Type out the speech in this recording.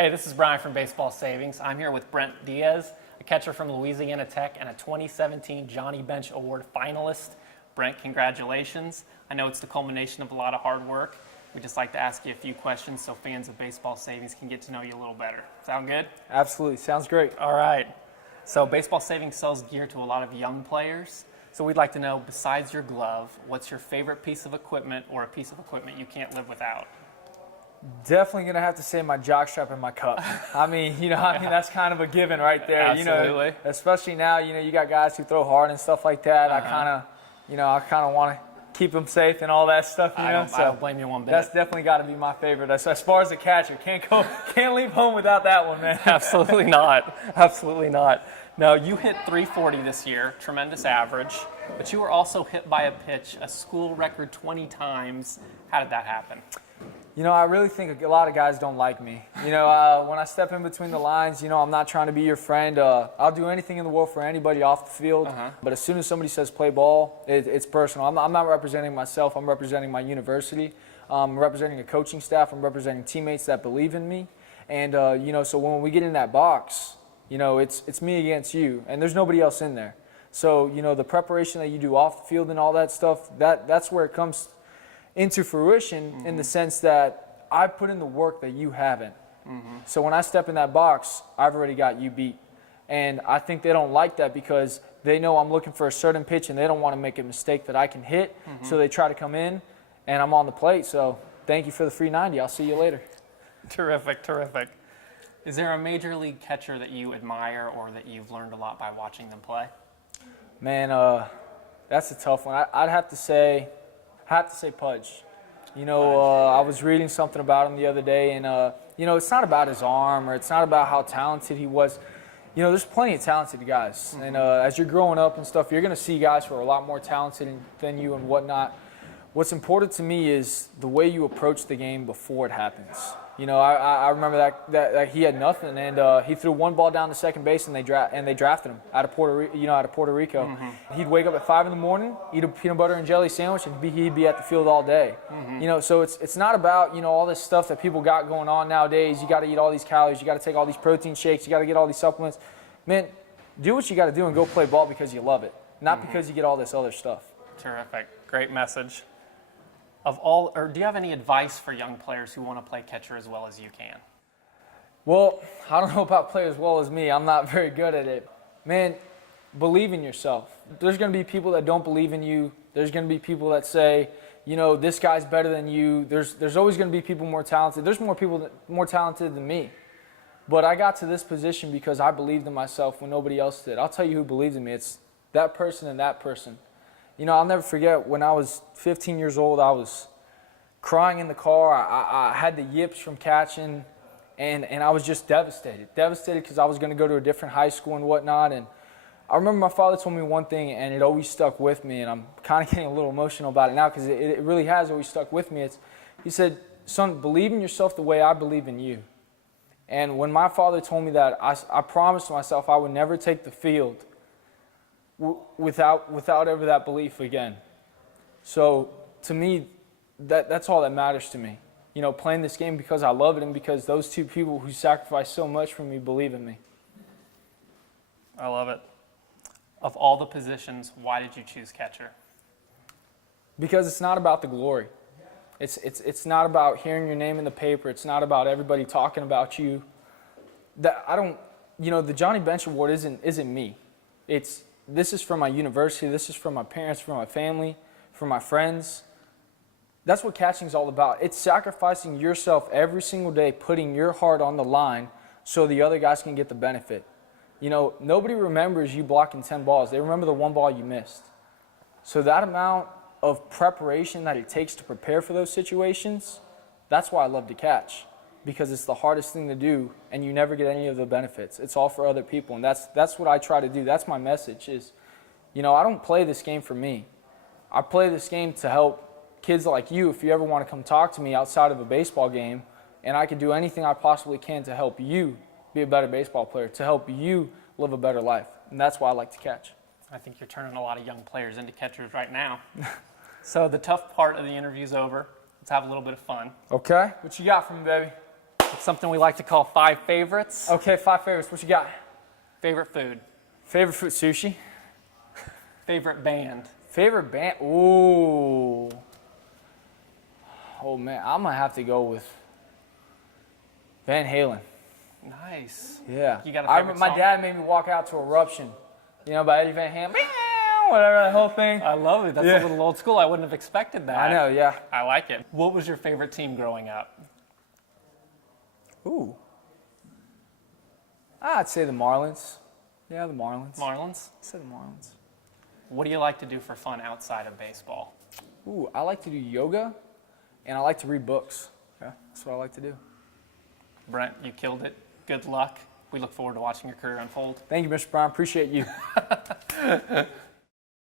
Hey, this is Brian from Baseball Savings. I'm here with Brent Diaz, a catcher from Louisiana Tech and a 2017 Johnny Bench Award finalist. Brent, congratulations. I know it's the culmination of a lot of hard work. We'd just like to ask you a few questions so fans of Baseball Savings can get to know you a little better. Sound good? Absolutely. Sounds great. All right. So Baseball Savings sells gear to a lot of young players. So we'd like to know, besides your glove, what's your favorite piece of equipment or a piece of equipment you can't live without? Definitely going to have to say my jockstrap and my cup. I mean, that's kind of a given right there. Absolutely. Especially now, you got guys who throw hard and stuff like that. Uh-huh. I kind of want to keep them safe and all that stuff, I don't blame you one bit. That's definitely got to be my favorite. As far as a catcher, can't leave home without that one, man. Absolutely not. Absolutely not. Now, you hit 340 this year, tremendous average, but you were also hit by a pitch, a school record 20 times. How did that happen? I really think a lot of guys don't like me. When I step in between the lines, I'm not trying to be your friend. I'll do anything in the world for anybody off the field. Uh-huh. But as soon as somebody says play ball, it's personal. I'm not representing myself. I'm representing my university. I'm representing a coaching staff. I'm representing teammates that believe in me. And, so when we get in that box, it's me against you. And there's nobody else in there. So, the preparation that you do off the field and all that stuff, that's where it comes into fruition. Mm-hmm. In the sense that I put in the work that you haven't. Mm-hmm. So when I step in that box, I've already got you beat. And I think they don't like that because they know I'm looking for a certain pitch and they don't want to make a mistake that I can hit. Mm-hmm. So they try to come in and I'm on the plate. So thank you for the free 90. I'll see you later. Terrific, terrific. Is there a major league catcher that you admire or that you've learned a lot by watching them play? Man, that's a tough one. I'd have to say Pudge. I was reading something about him the other day, and, it's not about his arm or it's not about how talented he was. There's plenty of talented guys. Mm-hmm. And as you're growing up and stuff, you're going to see guys who are a lot more talented than you and whatnot. What's important to me is the way you approach the game before it happens. I remember that he had nothing, and he threw one ball down to second base, and they drafted him out of Puerto Rico. Mm-hmm. He'd wake up at 5 a.m, eat a peanut butter and jelly sandwich, and he'd be at the field all day. Mm-hmm. So it's not about all this stuff that people got going on nowadays. You got to eat all these calories, you got to take all these protein shakes, you got to get all these supplements. Man, do what you got to do and go play ball because you love it, not because you get all this other stuff. Terrific, great message. Do you have any advice for young players who want to play catcher as well as you can? Well, I don't know about play as well as me. I'm not very good at it. Man, believe in yourself. There's going to be people that don't believe in you. There's going to be people that say, this guy's better than you. There's always going to be people more talented. There's more people more talented than me. But I got to this position because I believed in myself when nobody else did. I'll tell you who believed in me. It's that person and that person. I'll never forget when I was 15 years old, I was crying in the car. I had the yips from catching, and I was just devastated because I was going to go to a different high school and whatnot. And I remember my father told me one thing, and it always stuck with me, and I'm kind of getting a little emotional about it now because it really has always stuck with me. He said, son, believe in yourself the way I believe in you. And when my father told me that, I promised myself I would never take the field without ever that belief again. So to me, that's all that matters to me. Playing this game because I love it and because those two people who sacrificed so much for me believe in me. I love it. Of all the positions, why did you choose catcher? Because it's not about the glory. It's not about hearing your name in the paper. It's not about everybody talking about you. The Johnny Bench Award isn't me. This is from my university, this is from my parents, from my family, from my friends. That's what catching is all about. It's sacrificing yourself every single day, putting your heart on the line so the other guys can get the benefit. Nobody remembers you blocking 10 balls. They remember the one ball you missed. So that amount of preparation that it takes to prepare for those situations, that's why I love to catch. Because it's the hardest thing to do, and you never get any of the benefits. It's all for other people, and that's what I try to do. That's my message is, I don't play this game for me. I play this game to help kids like you if you ever want to come talk to me outside of a baseball game, and I can do anything I possibly can to help you be a better baseball player, to help you live a better life, and that's why I like to catch. I think you're turning a lot of young players into catchers right now. So the tough part of the interview's over. Let's have a little bit of fun. Okay. What you got for me, baby? It's something we like to call 5 favorites. Okay, 5 favorites. What you got? Favorite food. Favorite food, sushi. Favorite band. Favorite band? Ooh. Oh, man. I'm going to have to go with Van Halen. Nice. Yeah. You got a I favorite remember my song? dad made me walk out to Eruption, by Eddie Van Halen. Whatever, that whole thing. I love it. That's Yeah. a little old school. I wouldn't have expected that. I know, yeah. I like it. What was your favorite team growing up? Ooh. I'd say the Marlins. Yeah, the Marlins. Marlins? I'd say the Marlins. What do you like to do for fun outside of baseball? Ooh, I like to do yoga, and I like to read books. Yeah, that's what I like to do. Brent, you killed it. Good luck. We look forward to watching your career unfold. Thank you, Mr. Brown. Appreciate you.